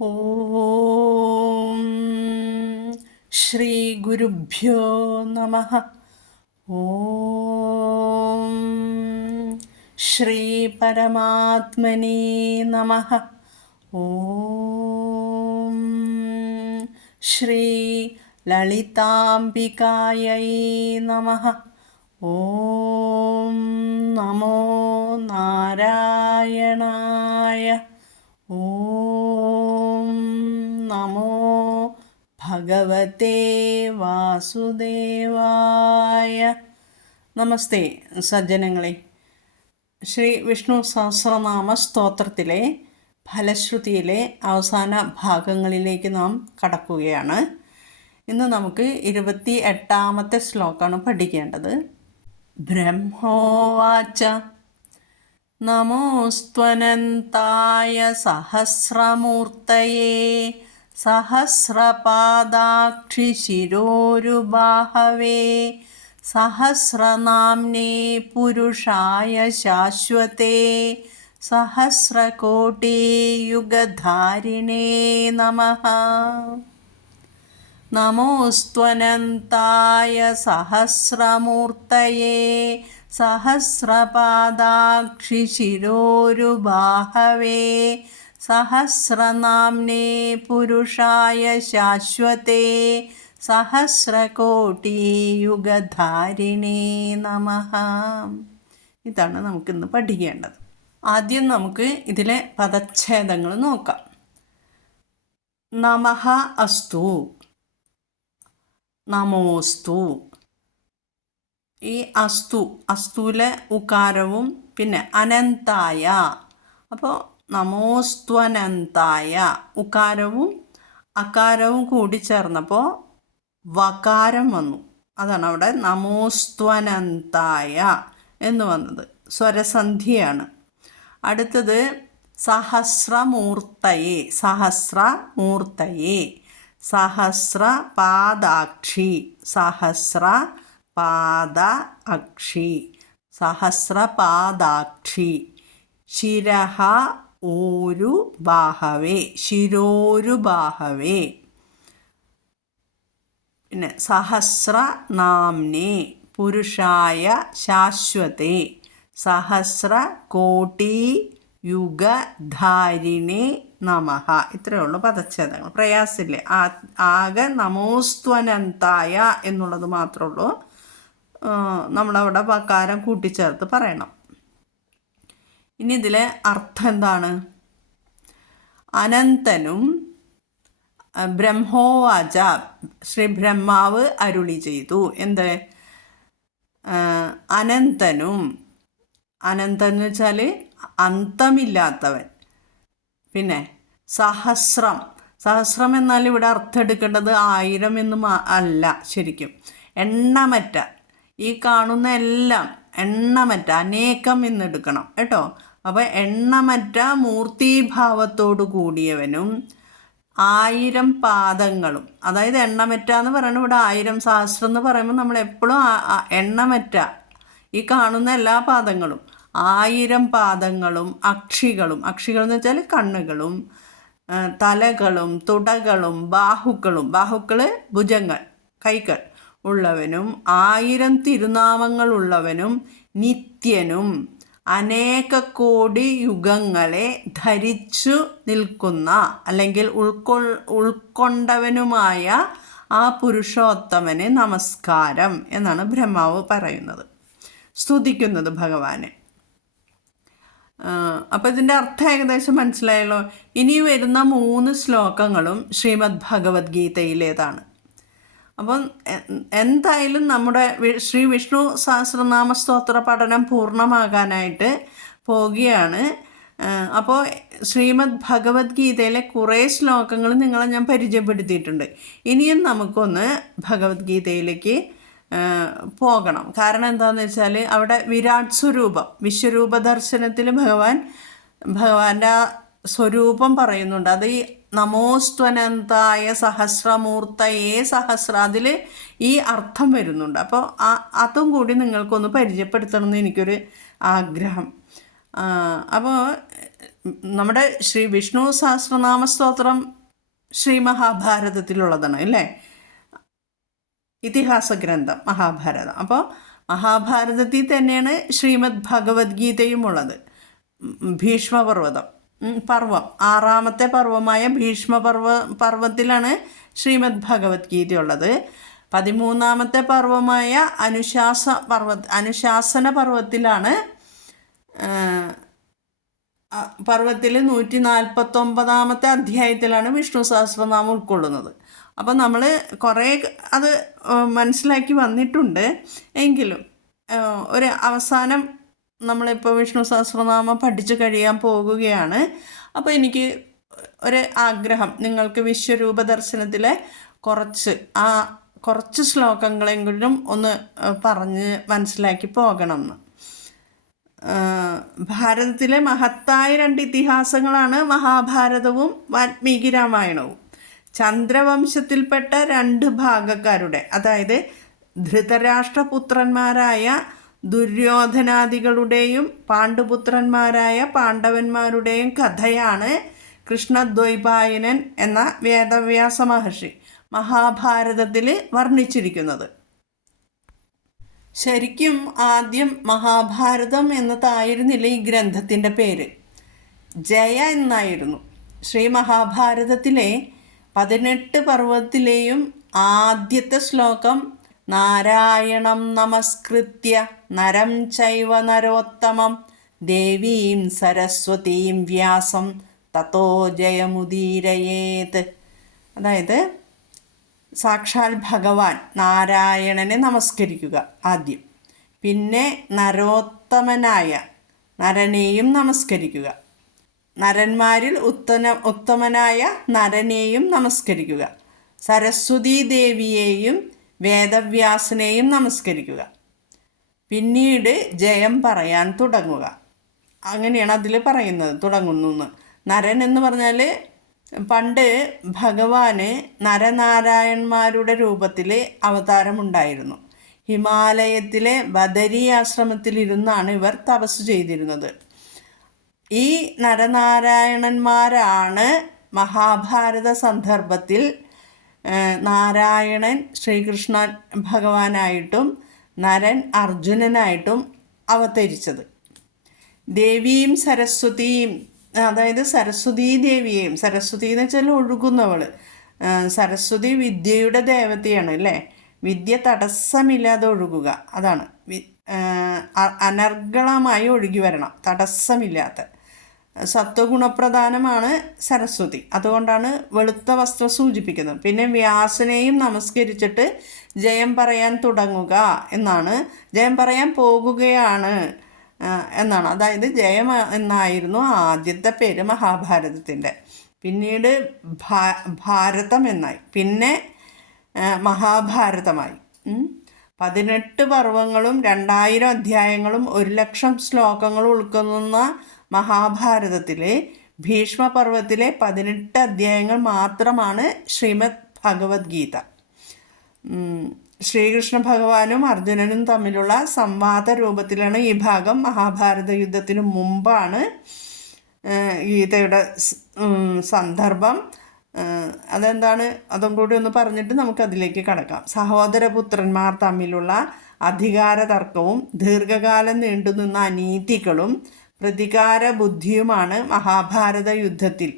ഓം ശ്രീ ഗുരുഭ്യോ നമഃ. ഓം ശ്രീ പരമാത്മനേ നമഃ. ഓം ശ്രീ ലളിതാംബികായൈ നമഃ. ഓം നമോ നാരായണായ. ഓം നമോ ഭഗവതേ വാസുദേവായ. നമസ്തേ സജ്ജനങ്ങളെ. ശ്രീ വിഷ്ണു സഹസ്രനാമ സ്തോത്രത്തിലെ ഫലശ്രുതിയിലെ അവസാന ഭാഗങ്ങളിലേക്ക് നാം കടക്കുകയാണ്. ഇന്ന് നമുക്ക് 28ാമത്തെ ശ്ലോകമാണ് പഠിക്കേണ്ടത്. ബ്രഹ്മോവാച നമോസ്ത്വനന്തായ സഹസ്രമൂർത്തയേ സഹസ്രപാദാക്ഷി ശിരോരുബാഹവേ സഹസ്രനാംനേ പുരുഷായ ശാശ്വതേ സഹസ്രകോടിയുഗധാരിണേ നമഃ. നമോസ്ത്വനന്തായ സഹസ്രമൂർത്തയേ സഹസ്രപാദാക്ഷി ശിരോരുബാഹവേ സഹസ്രനാംനേ പുരുഷായ ശാശ്വതേ സഹസ്രകോടിയുഗധാരിണേ നമഃ. ഇതാണ് നമുക്കിന്ന് പഠിക്കേണ്ടത്. ആദ്യം നമുക്ക് ഇതിലെ പദച്ഛേദങ്ങൾ നോക്കാം. നമഃ അസ്തു, നമോസ്തു. ഈ അസ്തുവിലെ ഉകാരവും പിന്നെ അനന്തായ, അപ്പോൾ നമോസ്ത്വനന്തായ ഉകാരവും അകാരവും കൂടി ചേർന്നപ്പോൾ വകാരം വന്നു. അതാണ് അവിടെ നമോസ്ത്വനന്തായ എന്ന് വന്നത്. സ്വരസന്ധിയാണ്. അടുത്തത് സഹസ്രമൂർത്തയേ, സഹസ്രമൂർത്തയേ സഹസ്രപാദാക്ഷി, സഹസ്രപാദാക്ഷി, സഹസ്രപാദാക്ഷി. ശിരഃ ഊരുബാഹവേ, ശിരോരുബാഹവേ. പിന്നെ സഹസ്രനാംനേ പുരുഷായ ശാശ്വതേ സഹസ്രകോടി യുഗധാരിണേ നമഃ. ഇത്രയേ ഉള്ളൂ പദച്ഛേദങ്ങൾ. പ്രയാസമില്ലേ? ആകെ നമോസ്ത്വനന്തായ എന്നുള്ളത് മാത്രമേ ഉള്ളൂ. നമ്മളവിടെ വകാരം കൂട്ടിച്ചേർത്ത് പറയണം. ഇനി ഇതിലെ അർത്ഥം എന്താണ്? അനന്തനും ബ്രഹ്മോവാച, ശ്രീ ബ്രഹ്മാവ് അരുളി ചെയ്തു. എന്ത്? അനന്തനും, അനന്തൻ എന്ന് വെച്ചാൽ അന്തമില്ലാത്തവൻ. പിന്നെ സഹസ്രം, സഹസ്രം എന്നാൽ ഇവിടെ അർത്ഥം എടുക്കേണ്ടത് 1000 എന്നും അല്ല. ശരിക്കും എണ്ണമറ്റ, ഈ കാണുന്ന എല്ലാം എണ്ണമറ്റ, അനേകം എന്നെടുക്കണം കേട്ടോ. അപ്പോൾ എണ്ണമറ്റ മൂർത്തിഭാവത്തോടു കൂടിയവനും 1000 പാദങ്ങളും, അതായത് എണ്ണമറ്റ എന്ന് പറയുന്നത് ഇവിടെ 1000 സഹസ്രം എന്ന് പറയുമ്പോൾ നമ്മൾ എപ്പോഴും എണ്ണമറ്റ ഈ കാണുന്ന എല്ലാ പാദങ്ങളും 1000 പാദങ്ങളും അക്ഷികളും, അക്ഷികൾ എന്ന് വെച്ചാൽ കണ്ണുകളും തലകളും തുടകളും ബാഹുക്കളും, ബാഹുക്കൾ ഭുജങ്ങൾ കൈകൾ ഉള്ളവനും 1000 തിരുനാമങ്ങൾ ഉള്ളവനും നിത്യനും അനേക കോടി യുഗങ്ങളെ ധരിച്ചു നിൽക്കുന്ന അല്ലെങ്കിൽ ഉൾക്കൊണ്ടവനുമായ ആ പുരുഷോത്തമന് നമസ്കാരം എന്നാണ് ബ്രഹ്മാവ് പറയുന്നത്, സ്തുതിക്കുന്നത് ഭഗവാനെ. അപ്പോൾ ഇതിൻ്റെ അർത്ഥം ഏകദേശം മനസ്സിലായല്ലോ. ഇനി വരുന്ന 3 ശ്ലോകങ്ങളും ശ്രീമദ് ഭഗവത്ഗീതയിലേതാണ്. അപ്പം എന്തായാലും നമ്മുടെ ശ്രീ വിഷ്ണു സഹസ്രനാമ സ്തോത്ര പഠനം പൂർണ്ണമാകാനായിട്ട് പോകുകയാണ്. അപ്പോൾ ശ്രീമദ് ഭഗവത്ഗീതയിലെ കുറേ ശ്ലോകങ്ങൾ നിങ്ങളെ ഞാൻ പരിചയപ്പെടുത്തിയിട്ടുണ്ട്. ഇനിയും നമുക്കൊന്ന് ഭഗവത്ഗീതയിലേക്ക് പോകണം. കാരണം എന്താണെന്ന് വെച്ചാൽ അവിടെ വിരാട് സ്വരൂപം, വിശ്വരൂപ ദർശനത്തിൽ ഭഗവാന്റെ ആ സ്വരൂപം പറയുന്നുണ്ട്. അത് ഈ നമോസ്ത്വനന്തായ സഹസ്രമൂർത്തയേ അതിൽ ഈ അർത്ഥം വരുന്നുണ്ട്. അപ്പോൾ അതും കൂടി നിങ്ങൾക്കൊന്ന് പരിചയപ്പെടുത്തണം എന്ന് എനിക്കൊരു ആഗ്രഹം. അപ്പോൾ നമ്മുടെ ശ്രീ വിഷ്ണു സഹസ്രനാമ സ്തോത്രം ശ്രീ മഹാഭാരതത്തിലുള്ളതാണ് അല്ലേ, ഇതിഹാസ ഗ്രന്ഥം മഹാഭാരതം. അപ്പോൾ മഹാഭാരതത്തിൽ തന്നെയാണ് ശ്രീമദ് ഭഗവത്ഗീതയും ഉള്ളത്. ഭീഷ്മപർവ്വതം പർവ്വം, 6ാമത്തെ പർവ്വമായ പർവ്വത്തിലാണ് ശ്രീമദ് ഭഗവത്ഗീത ഉള്ളത്. 13ാമത്തെ പർവ്വമായ അനുശാസന പർവ്വത്തിലാണ് പർവ്വത്തിൽ 149ാമത്തെ അധ്യായത്തിലാണ് വിഷ്ണു സഹസ്രനാമം ഉൾക്കൊള്ളുന്നത്. അപ്പം നമ്മൾ കുറേ അത് മനസ്സിലാക്കി വന്നിട്ടുണ്ട്. എങ്കിലും ഒരു അവസാനം നമ്മളിപ്പോൾ വിഷ്ണു സഹസ്രനാമം പഠിച്ചു കഴിയാൻ പോകുകയാണ്. അപ്പോൾ എനിക്ക് ഒരു ആഗ്രഹം, നിങ്ങൾക്ക് വിശ്വരൂപ ദർശനത്തിലെ കുറച്ച് ശ്ലോകങ്ങളെങ്കിലും ഒന്ന് പറഞ്ഞ് മനസ്സിലാക്കി പോകണമെന്ന്. ഭാരതത്തിലെ മഹത്തായ 2 ഇതിഹാസങ്ങളാണ് മഹാഭാരതവും വാൽമീകി രാമായണവും. ചന്ദ്രവംശത്തിൽപ്പെട്ട 2 ഭാഗക്കാരുടെ, അതായത് ധൃതരാഷ്ട്രപുത്രന്മാരായ ദുര്യോധനാദികളുടെയും പാണ്ഡുപുത്രന്മാരായ പാണ്ഡവന്മാരുടെയും കഥയാണ് കൃഷ്ണദ്വൈപായനൻ എന്ന വേദവ്യാസ മഹർഷി മഹാഭാരതത്തിൽ വർണ്ണിച്ചിരിക്കുന്നത്. ശരിക്കും ആദ്യം മഹാഭാരതം എന്നതായിരുന്നില്ല ഈ ഗ്രന്ഥത്തിൻ്റെ പേര്, ജയ എന്നായിരുന്നു. ശ്രീ മഹാഭാരതത്തിലെ 18 പർവ്വത്തിലെയും ആദ്യത്തെ ശ്ലോകം നാരായണം നമസ്കൃത്യ നരം ചൈവ നരോത്തമം ദേവീം സരസ്വതീം വ്യാസം തതോ ജയമുദീരയേത്. അതായത് സാക്ഷാൽ ഭഗവാൻ നാരായണനെ നമസ്കരിക്കുക ആദ്യം, പിന്നെ നരോത്തമനായ നരനെയും നമസ്കരിക്കുക, നരന്മാരിൽ ഉത്തമനായ നരനെയും നമസ്കരിക്കുക, സരസ്വതീ ദേവിയെയും വേദവ്യാസനെയും നമസ്കരിക്കുക, പിന്നീട് ജയം പറയാൻ തുടങ്ങുക. അങ്ങനെയാണ് അതിൽ പറയുന്നത്, തുടങ്ങുന്നു. നരൻ എന്ന് പറഞ്ഞാൽ പണ്ട് ഭഗവാന് നരനാരായണന്മാരുടെ രൂപത്തിൽ അവതാരമുണ്ടായിരുന്നു. ഹിമാലയത്തിലെ ബദരി ആശ്രമത്തിലിരുന്നാണ് ഇവർ തപസ് ചെയ്തിരുന്നത്. ഈ നരനാരായണന്മാരാണ് മഹാഭാരത സന്ദർഭത്തിൽ നാരായണൻ ശ്രീകൃഷ്ണ ഭഗവാനായിട്ടും നരൻ അർജുനനായിട്ടും അവതരിച്ചത്. ദേവിയും സരസ്വതിയും, അതായത് സരസ്വതീ ദേവിയെയും, സരസ്വതി എന്ന് വെച്ചാൽ ഒഴുകുന്നവൾ, സരസ്വതി വിദ്യയുടെ ദേവതയാണ് അല്ലേ. വിദ്യ തടസ്സമില്ലാതെ ഒഴുകുക, അതാണ് അനർഗളമായി ഒഴുകി വരണം, തടസ്സമില്ലാത്ത. സത്വഗുണപ്രധാനമാണ് സരസ്വതി, അതുകൊണ്ടാണ് വെളുത്ത വസ്ത്രം സൂചിപ്പിക്കുന്നത്. പിന്നെ വ്യാസനെയും നമസ്കരിച്ചിട്ട് ജയം പറയാൻ തുടങ്ങുക എന്നാണ്, ജയം പറയാൻ പോകുകയാണ് എന്നാണ്. അതായത് ജയം എന്നായിരുന്നു ആദ്യത്തെ പേര് മഹാഭാരതത്തിൻ്റെ. പിന്നീട് ഭാരതം എന്നായി, പിന്നെ മഹാഭാരതമായി. 18 പർവ്വങ്ങളും 2000 അധ്യായങ്ങളും 1,00,000 ശ്ലോകങ്ങളും ഉൾക്കൊള്ളുന്ന മഹാഭാരതത്തിലെ ഭീഷ്മപർവത്തിലെ 18 അധ്യായങ്ങൾ മാത്രമാണ് ശ്രീമദ് ഭഗവത്ഗീത. ശ്രീകൃഷ്ണ ഭഗവാനും അർജുനനും തമ്മിലുള്ള സംവാദ രൂപത്തിലാണ് ഈ ഭാഗം. മഹാഭാരത യുദ്ധത്തിന് മുമ്പാണ് ഗീതയുടെ സന്ദർഭം. അതെന്താണ്, അതും കൂടി ഒന്ന് പറഞ്ഞിട്ട് നമുക്കതിലേക്ക് കടക്കാം. സഹോദരപുത്രന്മാർ തമ്മിലുള്ള അധികാര തർക്കവും ദീർഘകാലം നീണ്ടുനിന്ന അനീതികളും പ്രതികാര ബുദ്ധിയുമാണ് മഹാഭാരത യുദ്ധത്തിൽ,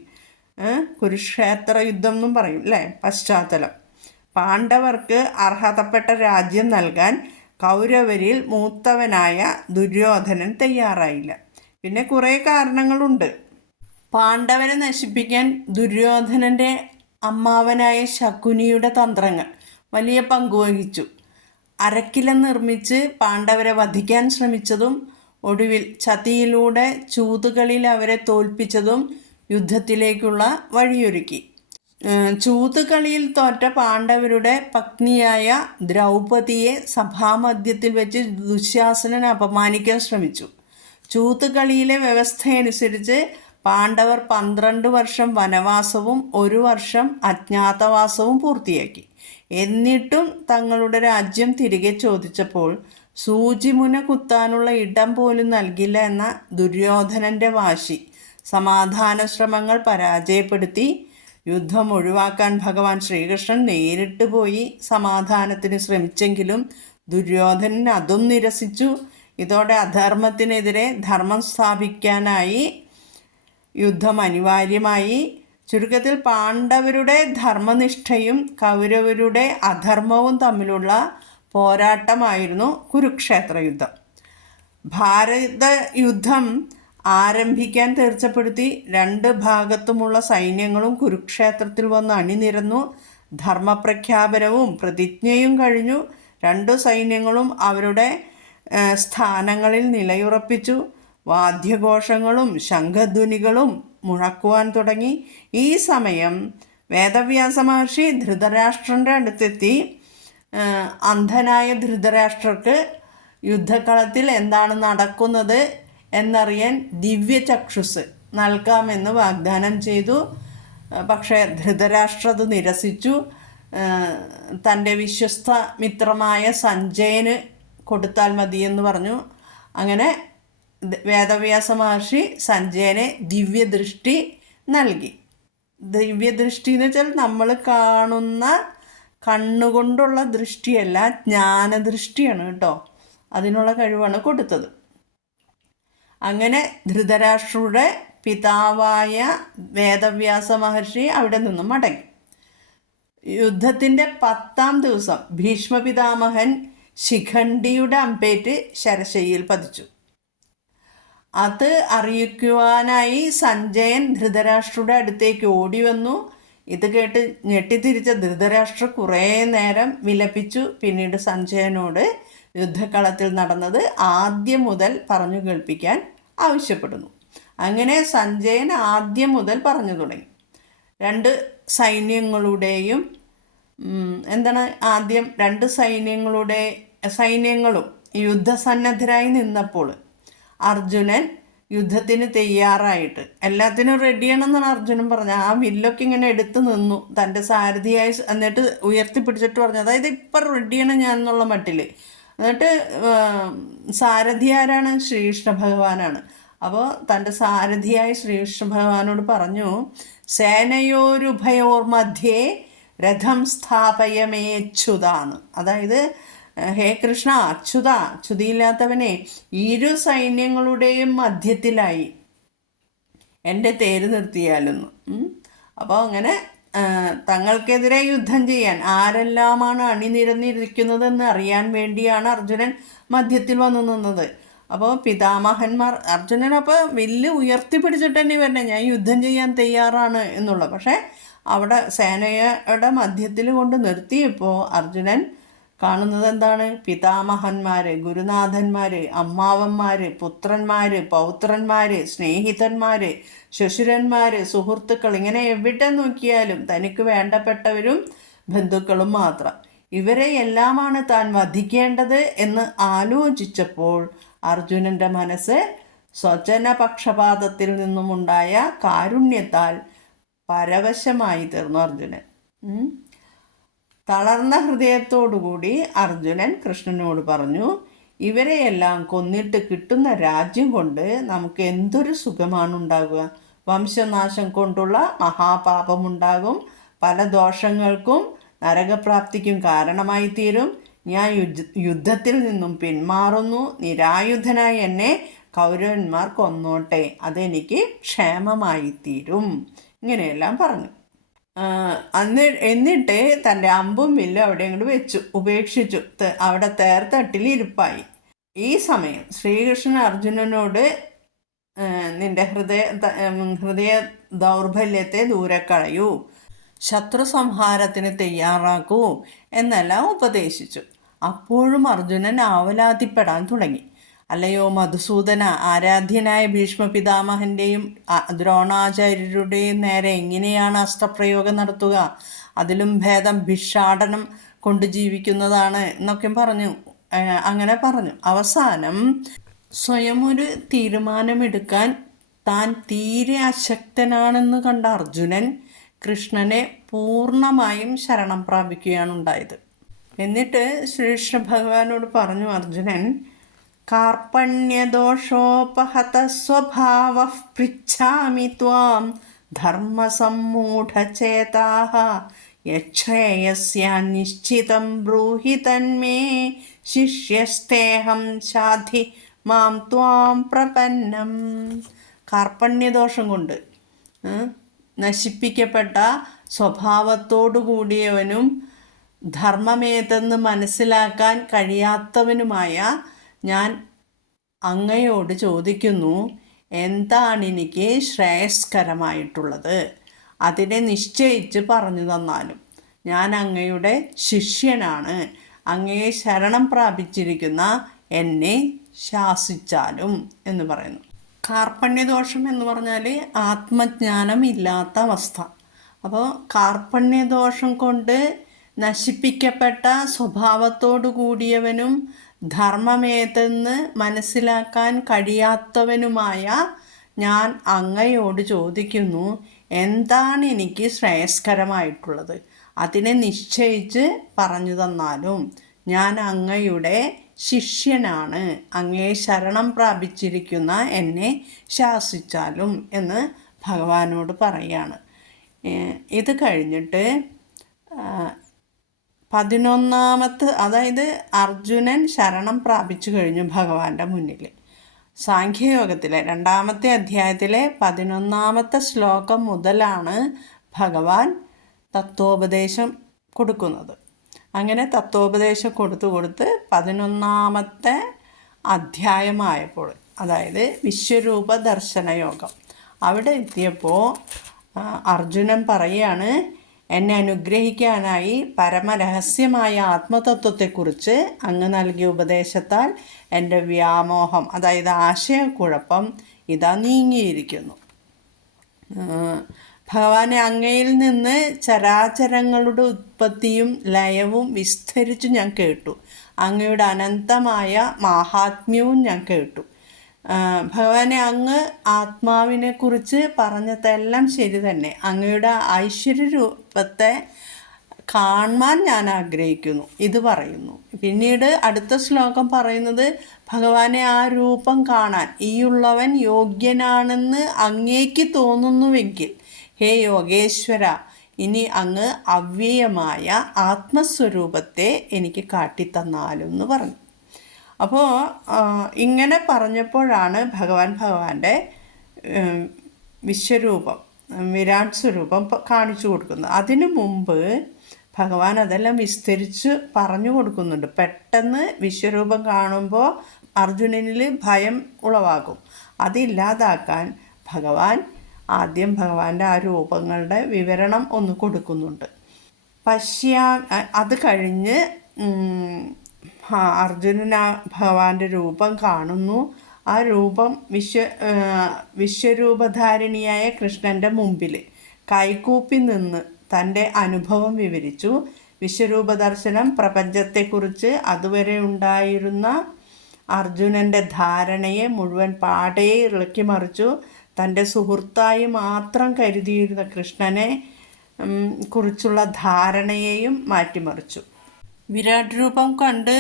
കുരുക്ഷേത്ര യുദ്ധം എന്നും പറയും അല്ലേ, പശ്ചാത്തലം. പാണ്ഡവർക്ക് അർഹതപ്പെട്ട രാജ്യം നൽകാൻ കൗരവരിൽ മൂത്തവനായ ദുര്യോധനൻ തയ്യാറായില്ല. പിന്നെ കുറേ കാരണങ്ങളുണ്ട്. പാണ്ഡവനെ നശിപ്പിക്കാൻ ദുര്യോധനൻ്റെ അമ്മാവനായ ശകുനിയുടെ തന്ത്രങ്ങൾ വലിയ പങ്കുവഹിച്ചു. അരക്കിലം നിർമ്മിച്ച് പാണ്ഡവരെ വധിക്കാൻ ശ്രമിച്ചതും ഒടുവിൽ ചതിയിലൂടെ ചൂതുകളിൽ അവരെ തോൽപ്പിച്ചതും യുദ്ധത്തിലേക്കുള്ള വഴിയൊരുക്കി. ചൂതുകളിയിൽ തോറ്റ പാണ്ഡവരുടെ പത്നിയായ ദ്രൗപദിയെ സഭാമധ്യത്തിൽ വെച്ച് ദുശ്ശാസനൻ അപമാനിക്കാൻ ശ്രമിച്ചു. ചൂതുകളിയിലെ വ്യവസ്ഥയനുസരിച്ച് പാണ്ഡവർ 12 വർഷം വനവാസവും 1 വർഷം അജ്ഞാതവാസവും പൂർത്തിയാക്കി. എന്നിട്ടും തങ്ങളുടെ രാജ്യം തിരികെ ചോദിച്ചപ്പോൾ സൂചിമുന കുത്താനുള്ള ഇടം പോലും നൽകില്ല എന്ന ദുര്യോധനൻ്റെ വാശി സമാധാന ശ്രമങ്ങൾ പരാജയപ്പെടുത്തി യുദ്ധം ഒഴിവാക്കാൻ ഭഗവാൻ ശ്രീകൃഷ്ണൻ നേരിട്ട് പോയി സമാധാനത്തിന് ശ്രമിച്ചെങ്കിലും ദുര്യോധനൻ അതും നിരസിച്ചു. ഇതോടെ അധർമ്മത്തിനെതിരെ ധർമ്മം സ്ഥാപിക്കാനായി യുദ്ധം അനിവാര്യമായി. ചുരുക്കത്തിൽ പാണ്ഡവരുടെ ധർമ്മനിഷ്ഠയും കൗരവരുടെ അധർമ്മവും തമ്മിലുള്ള പോരാട്ടമായിരുന്നു കുരുക്ഷേത്ര യുദ്ധം. ഭാരത യുദ്ധം ആരംഭിക്കാൻ തീർച്ചപ്പെടുത്തി രണ്ട് ഭാഗത്തുമുള്ള സൈന്യങ്ങളും കുരുക്ഷേത്രത്തിൽ വന്ന് അണിനിരന്നു. ധർമ്മപ്രഖ്യാപനവും പ്രതിജ്ഞയും കഴിഞ്ഞു. രണ്ടു സൈന്യങ്ങളും അവരുടെ സ്ഥാനങ്ങളിൽ നിലയുറപ്പിച്ചു. വാദ്യഘോഷങ്ങളും ശംഖധ്വനികളും മുഴക്കുവാൻ തുടങ്ങി. ഈ സമയം വേദവ്യാസ മഹർഷി ധൃതരാഷ്ട്രൻ്റെ അടുത്തെത്തി. അന്ധനായ ധൃതരാഷ്ട്രർക്ക് യുദ്ധക്കളത്തിൽ എന്താണ് നടക്കുന്നത് എന്നറിയാൻ ദിവ്യചക്ഷുസ് നൽകാമെന്ന് വാഗ്ദാനം ചെയ്തു. പക്ഷേ ധൃതരാഷ്ട്ര അത് നിരസിച്ചു. തൻ്റെ വിശ്വസ്ത മിത്രമായ സഞ്ജയന് കൊടുത്താൽ മതിയെന്ന് പറഞ്ഞു. അങ്ങനെ വേദവ്യാസ മഹർഷി സഞ്ജയനെ ദിവ്യദൃഷ്ടി നൽകി. ദിവ്യദൃഷ്ടി എന്ന് വെച്ചാൽ നമ്മൾ കാണുന്ന കണ്ണുകൊണ്ടുള്ള ദൃഷ്ടിയല്ല, ജ്ഞാനദൃഷ്ടിയാണ് കേട്ടോ. അതിനുള്ള കഴിവാണ് കൊടുത്തത്. അങ്ങനെ ധൃതരാഷ്ട്രയുടെ പിതാവായ വേദവ്യാസ മഹർഷി അവിടെ നിന്നും മടങ്ങി. യുദ്ധത്തിൻ്റെ 10ാം ദിവസം ഭീഷ്മപിതാമഹൻ ശിഖണ്ഡിയുടെ അമ്പേറ്റ് ശരശയ്യയിൽ പതിച്ചു. അത് അറിയിക്കുവാനായി സഞ്ജയൻ ധൃതരാഷ്ട്രയുടെ അടുത്തേക്ക് ഓടി വന്നു. ഇത് കേട്ട് ഞെട്ടിത്തിരിച്ച ധൃതരാഷ്ട്ര കുറേ നേരം വിലപിച്ചു. പിന്നീട് സഞ്ജയനോട് യുദ്ധക്കളത്തിൽ നടന്നത് ആദ്യം മുതൽ പറഞ്ഞു കേൾപ്പിക്കാൻ ആവശ്യപ്പെടുന്നു. അങ്ങനെ സഞ്ജയൻ ആദ്യം മുതൽ പറഞ്ഞു തുടങ്ങി. രണ്ട് സൈന്യങ്ങളുടെയും ആദ്യം രണ്ട് സൈന്യങ്ങളും യുദ്ധസന്നദ്ധരായി നിന്നപ്പോൾ അർജുനൻ യുദ്ധത്തിന് തയ്യാറായിട്ട് എല്ലാത്തിനും റെഡിയാണെന്നാണ് അർജുനൻ പറഞ്ഞത്. ആ വില്ലൊക്കെ ഇങ്ങനെ എടുത്തു നിന്നു തൻ്റെ സാരഥിയായി, എന്നിട്ട് ഉയർത്തിപ്പിടിച്ചിട്ട് പറഞ്ഞു, അതായത് ഇപ്പം റെഡിയാണ് ഞാൻ എന്നുള്ള മട്ടിൽ. എന്നിട്ട് സാരഥി ആരാണ്? ശ്രീകൃഷ്ണ ഭഗവാനാണ്. അപ്പോൾ തൻ്റെ സാരഥിയായ ശ്രീകൃഷ്ണ ഭഗവാനോട് പറഞ്ഞു, സേനയോരുഭയോർ മധ്യേ രഥം സ്ഥാപയമേച്യുതാന്ന്. അതായത് ഹേ കൃഷ്ണ, അച്യുതിയില്ലാത്തവനെ, ഇരു സൈന്യങ്ങളുടെയും മധ്യത്തിലായി എൻ്റെ തേര് നിർത്തിയാലെന്നു. അപ്പോൾ അങ്ങനെ തങ്ങൾക്കെതിരെ യുദ്ധം ചെയ്യാൻ ആരെല്ലാമാണ് അണിനിരന്നിരിക്കുന്നതെന്ന് അറിയാൻ വേണ്ടിയാണ് അർജുനൻ മധ്യത്തിൽ വന്നു നിന്നത്. അപ്പോൾ പിതാമഹന്മാർ അർജുനൻ അപ്പോൾ വില്ല് ഉയർത്തിപ്പിടിച്ചിട്ട് തന്നെ വരണേ, ഞാൻ യുദ്ധം ചെയ്യാൻ തയ്യാറാണ് എന്നുള്ളത്. പക്ഷേ അവിടെ സേനയുടെ മധ്യത്തിൽ കൊണ്ട് നിർത്തിയപ്പോൾ അർജുനൻ കാണുന്നത് എന്താണ്? പിതാമഹന്മാർ, ഗുരുനാഥന്മാർ, അമ്മാവന്മാർ, പുത്രന്മാർ, പൗത്രന്മാർ, സ്നേഹിതന്മാർ, ശ്വശുരന്മാർ, സുഹൃത്തുക്കൾ, ഇങ്ങനെ എവിടെ നോക്കിയാലും തനിക്ക് വേണ്ടപ്പെട്ടവരും ബന്ധുക്കളും മാത്രം. ഇവരെ എല്ലാമാണ് താൻ വധിക്കേണ്ടത് എന്ന് ആലോചിച്ചപ്പോൾ അർജുനൻ്റെ മനസ്സ് സ്വജനപക്ഷപാതത്തിൽ നിന്നുമുണ്ടായ കാരുണ്യത്താൽ പരവശമായി തീർന്നു അർജുനൻ. തളർന്ന ഹൃദയത്തോടുകൂടി അർജുനൻ കൃഷ്ണനോട് പറഞ്ഞു, ഇവരെയെല്ലാം കൊന്നിട്ട് കിട്ടുന്ന രാജ്യം കൊണ്ട് നമുക്ക് എന്തൊരു സുഖമാണ് ഉണ്ടാകുക. വംശനാശം കൊണ്ടുള്ള മഹാപാപമുണ്ടാകും, പല ദോഷങ്ങൾക്കും നരകപ്രാപ്തിക്കും കാരണമായി തീരും. ഞാൻ യുദ്ധത്തിൽ നിന്നും പിന്മാറുന്നു. നിരായുധനായി എന്നെ കൗരവന്മാർ കൊന്നോട്ടെ, അതെനിക്ക് ക്ഷേമമായി തീരും. ഇങ്ങനെയെല്ലാം പറഞ്ഞു. എന്നിട്ട് തൻ്റെ അമ്പും വില്ലും അവിടെ ഇങ്ങോട്ട് വെച്ചു, ഉപേക്ഷിച്ചു. അവിടെ തേർത്തട്ടിൽ ഇരിപ്പായി. ഈ സമയം ശ്രീകൃഷ്ണൻ അർജുനനോട് നിന്റെ ഹൃദയ ദൗർബല്യത്തെ ദൂരെ കളയൂ, ശത്രു സംഹാരത്തിന് തയ്യാറാക്കൂ എന്നെല്ലാം ഉപദേശിച്ചു. അപ്പോഴും അർജുനൻ ആവലാതിപ്പെടാൻ തുടങ്ങി. അല്ലയോ മധുസൂദന, ആരാധ്യനായ ഭീഷ്മപിതാമഹൻ്റെയും ദ്രോണാചാര്യരുടെയും നേരെ എങ്ങനെയാണ് അസ്ത്രപ്രയോഗം നടത്തുക? അതിലും ഭേദം ഭിക്ഷാടനം കൊണ്ട് ജീവിക്കുന്നതാണ് എന്നൊക്കെ അങ്ങനെ പറഞ്ഞു. അവസാനം സ്വയം ഒരു തീരുമാനമെടുക്കാൻ താൻ തീരെ അശക്തനാണെന്ന് കണ്ട അർജുനൻ കൃഷ്ണനെ പൂർണ്ണമായും ശരണം പ്രാപിക്കുകയാണ് ഉണ്ടായത്. എന്നിട്ട് ശ്രീകൃഷ്ണ ഭഗവാനോട് പറഞ്ഞു അർജുനൻ, कार्पण्यदोषोपहतः स्वभावः पृच्छामि त्वां धर्मसम्मूढचेताः यच्छ्रेयस्यान्निश्चितं ब्रूहि तन्मे शिष्यस्तेऽहं शाधि മാം ത്വാം പ്രപന്നം. കാർപ്പണ്യദോഷം കൊണ്ട് നശിപ്പിക്കപ്പെട്ട സ്വഭാവത്തോടു കൂടിയവനും ധർമ്മമേതെന്ന് മനസ്സിലാക്കാൻ കഴിയാത്തവനുമായ ഞാൻ അങ്ങയോട് ചോദിക്കുന്നു, എന്താണെനിക്ക് ശ്രേയസ്കരമായിട്ടുള്ളത്? അതിനെ നിശ്ചയിച്ച് പറഞ്ഞു തന്നാലും. ഞാൻ അങ്ങയുടെ ശിഷ്യനാണ്. അങ്ങയെ ശരണം പ്രാപിച്ചിരിക്കുന്ന എന്നെ ശാസിച്ചാലും എന്ന് പറയുന്നു. കാർപ്പണ്യദോഷം എന്ന് പറഞ്ഞാൽ ആത്മജ്ഞാനം ഇല്ലാത്ത അവസ്ഥ. അപ്പോൾ കാർപ്പണ്യദോഷം കൊണ്ട് നശിപ്പിക്കപ്പെട്ട സ്വഭാവത്തോടു കൂടിയവനും ധർമ്മമേതെന്ന് മനസ്സിലാക്കാൻ കഴിയാത്തവനുമായ ഞാൻ അങ്ങയോട് ചോദിക്കുന്നു, എന്താണ് എനിക്ക് ശ്രേയസ്കരമായിട്ടുള്ളത്? അതിനെ നിശ്ചയിച്ച് പറഞ്ഞു തന്നാലും. ഞാൻ അങ്ങയുടെ ശിഷ്യനാണ്. അങ്ങയെ ശരണം പ്രാപിച്ചിരിക്കുന്ന എന്നെ ശാസിച്ചാലും എന്ന് ഭഗവാനോട് പറയാണ്. ഇത് കഴിഞ്ഞിട്ട് 11ാമത്തെ, അതായത് അർജുനൻ ശരണം പ്രാപിച്ചു കഴിഞ്ഞു ഭഗവാന്റെ മുന്നിൽ. സാഖ്യയോഗത്തിലെ 2ാമത്തെ അധ്യായത്തിലെ 11ാമത്തെ ശ്ലോകം മുതലാണ് ഭഗവാൻ തത്വോപദേശം കൊടുക്കുന്നത്. അങ്ങനെ തത്വോപദേശം കൊടുത്ത് 11ാമത്തെ അധ്യായമായപ്പോൾ, അതായത് വിശ്വരൂപ ദർശനയോഗം, അവിടെ എത്തിയപ്പോൾ അർജുനൻ പറയാണ്, എന്നെ അനുഗ്രഹിക്കാനായി പരമരഹസ്യമായ ആത്മതത്വത്തെക്കുറിച്ച് അങ്ങ് നൽകിയ ഉപദേശത്താൽ എൻ്റെ വ്യാമോഹം, അതായത് ആശയക്കുഴപ്പം ഇതാ നീങ്ങിയിരിക്കുന്നു. ഭഗവാനെ, അങ്ങയിൽ നിന്ന് ചരാചരങ്ങളുടെ ഉത്പത്തിയും ലയവും വിസ്തരിച്ചു ഞാൻ കേട്ടു. അങ്ങയുടെ അനന്തമായ മാഹാത്മ്യവും ഞാൻ കേട്ടു. ഭഗവാനെ, അങ്ങ് ആത്മാവിനെക്കുറിച്ച് പറഞ്ഞതെല്ലാം ശരി തന്നെ. അങ്ങയുടെ ഐശ്വര്യരൂപത്തെ കാണാൻ ഞാൻ ആഗ്രഹിക്കുന്നു, ഇത് പറയുന്നു. പിന്നീട് അടുത്ത ശ്ലോകം പറയുന്നത്, ഭഗവാനെ, ആ രൂപം കാണാൻ ഈയുള്ളവൻ യോഗ്യനാണെന്ന് അങ്ങേക്ക് തോന്നുന്നുവെങ്കിൽ ഹേ യോഗേശ്വര, ഇനി അങ്ങ് അവ്യയമായ ആത്മസ്വരൂപത്തെ എനിക്ക് കാട്ടിത്തന്നാലും എന്ന് പറഞ്ഞു. അപ്പോൾ ഇങ്ങനെ പറഞ്ഞപ്പോഴാണ് ഭഗവാന്റെ വിശ്വരൂപം, വിരാട് സ്വരൂപം കാണിച്ചു കൊടുക്കുന്നത്. അതിനു മുമ്പ് ഭഗവാൻ അതെല്ലാം വിസ്തരിച്ച് പറഞ്ഞു കൊടുക്കുന്നുണ്ട്. പെട്ടെന്ന് വിശ്വരൂപം കാണുമ്പോൾ അർജുനനിൽ ഭയം ഉളവാകും. അതില്ലാതാക്കാൻ ഭഗവാൻ ആദ്യം ഭഗവാന്റെ ആ രൂപങ്ങളുടെ വിവരണം ഒന്ന് കൊടുക്കുന്നുണ്ട്. അത് കഴിഞ്ഞ് അർജുനൻ ആ ഭഗവാന്റെ രൂപം കാണുന്നു. ആ രൂപം വിശ്വരൂപധാരിണിയായ കൃഷ്ണൻ്റെ മുമ്പിൽ കൈകൂപ്പി നിന്ന് തൻ്റെ അനുഭവം വിവരിച്ചു. വിശ്വരൂപ ദർശനം പ്രപഞ്ചത്തെക്കുറിച്ച് അതുവരെ ഉണ്ടായിരുന്ന അർജുനൻ്റെ ധാരണയെ മുഴുവൻ പാടെ ഇളക്കി മറിച്ചു. തൻ്റെ സുഹൃത്തായി മാത്രം കരുതിയിരുന്ന കൃഷ്ണനെ കുറിച്ചുള്ള ധാരണയെയും മാറ്റിമറിച്ചു. വിരാട് രൂപം കണ്ട്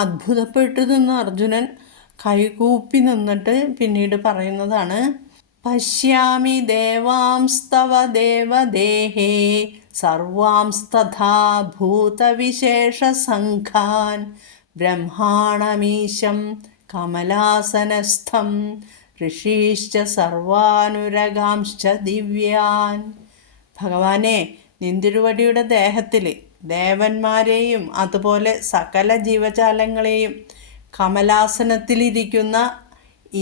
അത്ഭുതപ്പെട്ടു നിന്ന അർജുനൻ കൈകൂപ്പി നിന്നിട്ട് പിന്നീട് പറയുന്നതാണ്, പശ്യാമി ദേവാംസ്തവ ദേവദേഹേ സർവാംസ്തഥാ ഭൂതവിശേഷസംഘാൻ ബ്രഹ്മാണമീശം കമലാസനസ്ഥം ഋഷീശ്ച സർവാനുരഗാംശ്ച ദിവ്യാൻ. ഭഗവാനെ, നിന്തിരുവടിയുടെ ദേഹത്തിൽ ദേവന്മാരെയും അതുപോലെ സകല ജീവജാലങ്ങളെയും കമലാസനത്തിലിരിക്കുന്ന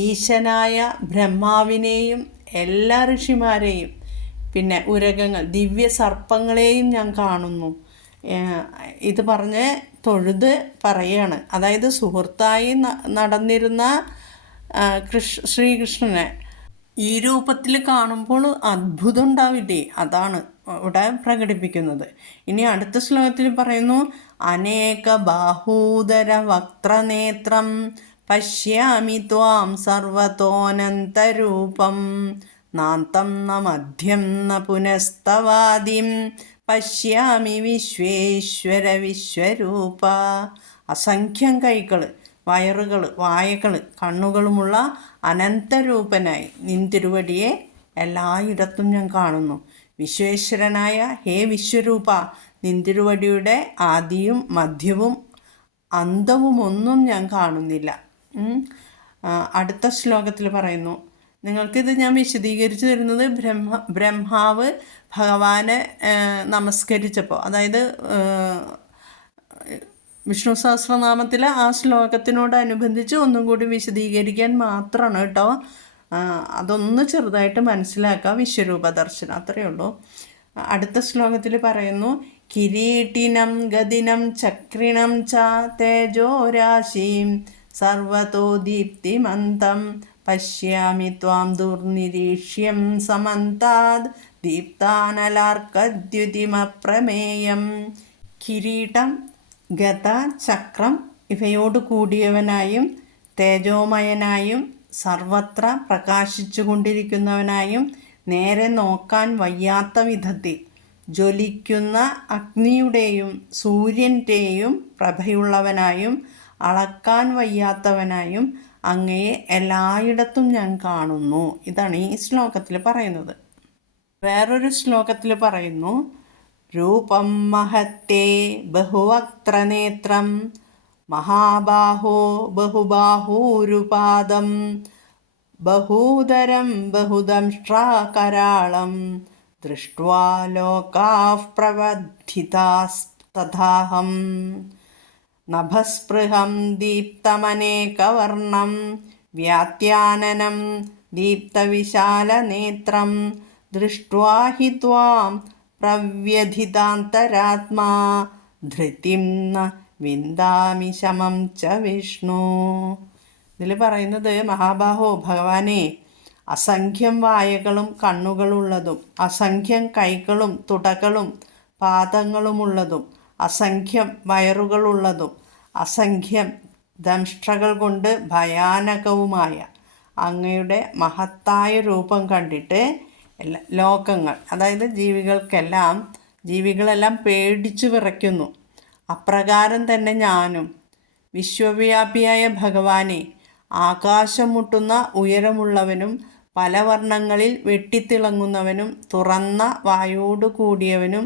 ഈശനായ ബ്രഹ്മാവിനെയും എല്ലാ ഋഷിമാരെയും പിന്നെ ഉരകങ്ങൾ ദിവ്യ സർപ്പങ്ങളെയും ഞാൻ കാണുന്നു. ഇത് പറഞ്ഞ് തൊഴുത് പറയാണ്. അതായത് സുഹൃത്തായി നടന്നിരുന്ന ശ്രീകൃഷ്ണനെ ഈ രൂപത്തിൽ കാണുമ്പോൾ അത്ഭുതം ഉണ്ടാവില്ലേ, അതാണ് ഇവിടെ പ്രകടിപ്പിക്കുന്നത്. ഇനി അടുത്ത ശ്ലോകത്തിൽ പറയുന്നു, അനേക ബാഹൂദര വക്ത്രനേത്രം പശ്യാമി ത്വാം സർവതോനന്തരൂപം നാന്തം ന മധ്യം ന പുനസ്തവാദിം പശ്യാമി വിശ്വേശ്വര വിശ്വരൂപ. അസംഖ്യം കൈകൾ, വയറുകൾ, വായകൾ, കണ്ണുകളുമുള്ള അനന്തരൂപനായി നിൻ തിരുവടിയെ എല്ലായിടത്തും ഞാൻ കാണുന്നു. വിശ്വേശ്വരനായ ഹേ വിശ്വരൂപ, നിൻ തിരുവടിയുടെ ആദിയും മധ്യവും അന്തവും ഒന്നും ഞാൻ കാണുന്നില്ല. അടുത്ത ശ്ലോകത്തിൽ പറയുന്നു, നിങ്ങൾക്കിത് ഞാൻ വിശദീകരിച്ച് തരുന്നത് ബ്രഹ്മാവ് ഭഗവാനെ നമസ്കരിച്ചപ്പോൾ, അതായത് വിഷ്ണു സഹസ്രനാമത്തിലെ ആ ശ്ലോകത്തിനോടനുബന്ധിച്ച് ഒന്നും കൂടി വിശദീകരിക്കാൻ മാത്രമാണ് കേട്ടോ. അതൊന്ന് ചെറുതായിട്ട് മനസ്സിലാക്കുക. വിശ്വരൂപ ദർശനം അത്രയേ ഉള്ളൂ. അടുത്ത ശ്ലോകത്തിൽ പറയുന്നു, കിരീട്ടിനം ഗദിനം ചക്രിണം ച തേജോരാശിം സർവതോ ദീപ്തിമന്തം പശ്യാമി ത്വാം ദുർനിരീക്ഷ്യം സമന്താദ് ദീപ്താനലാർക്കദ്യുതിമപ്രമേയം. കിരീടം, ഗദ, ചക്രം ഇവയോട് കൂടിയവനായും തേജോമയനായും സർവത്ര പ്രകാശിച്ചു കൊണ്ടിരിക്കുന്നവനായും നേരെ നോക്കാൻ വയ്യാത്ത വിധത്തിൽ ജ്വലിക്കുന്ന അഗ്നിയുടെയും സൂര്യൻ്റെയും പ്രഭയുള്ളവനായും അളക്കാൻ വയ്യാത്തവനായും അങ്ങയെ എല്ലായിടത്തും ഞാൻ കാണുന്നു. ഇതാണ് ഈ ശ്ലോകത്തിൽ പറയുന്നത്. വേറൊരു ശ്ലോകത്തിൽ പറയുന്നു, രൂപം മഹത്തേ ബഹുവക്ത്രനേത്രം മഹാബാഹോ ബഹുബാഹൂരുപാദം ബഹൂദരം ബഹുദംഷ്ട്രാകരാളം ദൃഷ്ട്വാ ലോകാഃ പ്രവദ്ധിതാസ്തഥാഹം നഭസ്പൃഹം ദീപ്തമനേകവർണം വ്യാത്യാനനം ദീപ്തവിശാലനേത്രം ദൃഷ്ട്വാ ഹി ത്വാം പ്രവ്യഥിതാന്തരാത്മാ ധൃതിം ന വിന്ദാമി ശമം ച വിഷ്ണു. ഇതിൽ പറയുന്നത്, മഹാബാഹോ ഭഗവാനെ, അസംഖ്യം വായകളും കണ്ണുകളുള്ളതും അസംഖ്യം കൈകളും തുടകളും പാദങ്ങളുമുള്ളതും അസംഖ്യം വയറുകളുള്ളതും അസംഖ്യം ദംഷ്ട്രകൾ കൊണ്ട് ഭയാനകവുമായ അങ്ങയുടെ മഹത്തായ രൂപം കണ്ടിട്ട് ലോകങ്ങൾ, അതായത് ജീവികളെല്ലാം പേടിച്ചു വിറയ്ക്കുന്നു. അപ്രകാരം തന്നെ ഞാനും. വിശ്വവ്യാപിയായ ഭഗവാനെ, ആകാശം മുട്ടുന്ന ഉയരമുള്ളവനും പല വർണ്ണങ്ങളിൽ വെട്ടിത്തിളങ്ങുന്നവനും തുറന്ന വായോടു കൂടിയവനും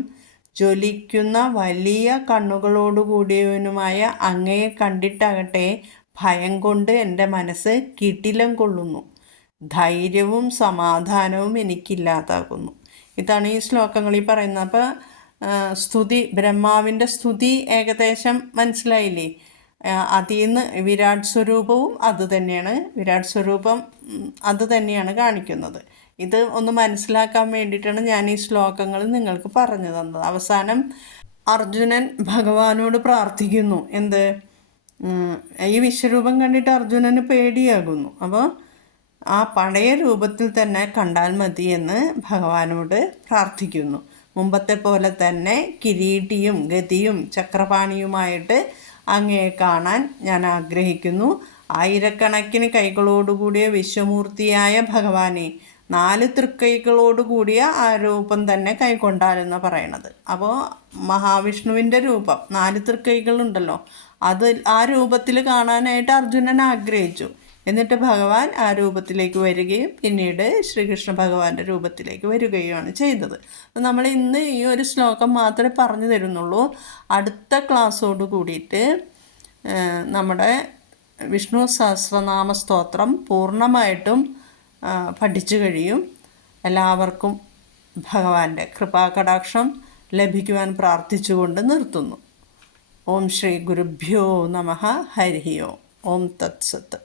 ജ്വലിക്കുന്ന വലിയ കണ്ണുകളോടു കൂടിയവനുമായ അങ്ങയെ കണ്ടിട്ടാകട്ടെ ഭയം കൊണ്ട് എൻ്റെ മനസ്സ് കിടിലം കൊള്ളുന്നു. ധൈര്യവും സമാധാനവും എനിക്കില്ലാതാകുന്നു. ഇതാണ് ഈ ശ്ലോകങ്ങളിൽ പറയുന്നത്. അപ്പോൾ സ്തുതി, ബ്രഹ്മാവിൻ്റെ സ്തുതി ഏകദേശം മനസ്സിലായില്ലേ? അതിൽ നിന്ന് വിരാട് സ്വരൂപവും വിരാട് സ്വരൂപം അത് തന്നെയാണ് കാണിക്കുന്നത്. ഇത് ഒന്ന് മനസ്സിലാക്കാൻ വേണ്ടിയിട്ടാണ് ഞാൻ ഈ ശ്ലോകങ്ങൾ നിങ്ങൾക്ക് പറഞ്ഞു തന്നത്. അവസാനം അർജുനൻ ഭഗവാനോട് പ്രാർത്ഥിക്കുന്നു. എന്ത്? ഈ വിശ്വരൂപം കണ്ടിട്ട് അർജുനന് പേടിയാകുന്നു. അപ്പോൾ ആ പഴയ രൂപത്തിൽ തന്നെ കണ്ടാൽ മതി എന്ന് ഭഗവാനോട് പ്രാർത്ഥിക്കുന്നു. മുമ്പത്തെ പോലെ തന്നെ കിരീട്ടിയും ഗതിയും ചക്രപാണിയുമായിട്ട് അങ്ങയെ കാണാൻ ഞാൻ ആഗ്രഹിക്കുന്നു. ആയിരക്കണക്കിന് കൈകളോടുകൂടിയ വിശ്വമൂർത്തിയായ ഭഗവാനെ, 4 തൃക്കൈകളോടുകൂടിയ ആ രൂപം തന്നെ കൈക്കൊണ്ടാലെന്ന് പറയണത്. അപ്പോൾ മഹാവിഷ്ണുവിൻ്റെ രൂപം 4 തൃക്കൈകളുണ്ടല്ലോ, ആ രൂപത്തിൽ കാണാനായിട്ട് അർജുനൻ ആഗ്രഹിച്ചു. എന്നിട്ട് ഭഗവാൻ ആ രൂപത്തിലേക്ക് വരികയും പിന്നീട് ശ്രീകൃഷ്ണ ഭഗവാന്റെ രൂപത്തിലേക്ക് വരികയുമാണ് ചെയ്തത്. നമ്മൾ ഇന്ന് ഈ ഒരു ശ്ലോകം മാത്രമേ പറഞ്ഞു തരുന്നുള്ളൂ. അടുത്ത ക്ലാസ്സോട് കൂടിയിട്ട് നമ്മുടെ വിഷ്ണു സഹസ്രനാമ സ്തോത്രം പൂർണ്ണമായിട്ടും പഠിച്ചു കഴിയും. എല്ലാവർക്കും ഭഗവാന്റെ കൃപാകടാക്ഷം ലഭിക്കുവാൻ പ്രാർത്ഥിച്ചുകൊണ്ട് നിർത്തുന്നു. ഓം ശ്രീ ഗുരുഭ്യോ നമഃ. ഹരി ഓം. ഓം തത്സത്ത്.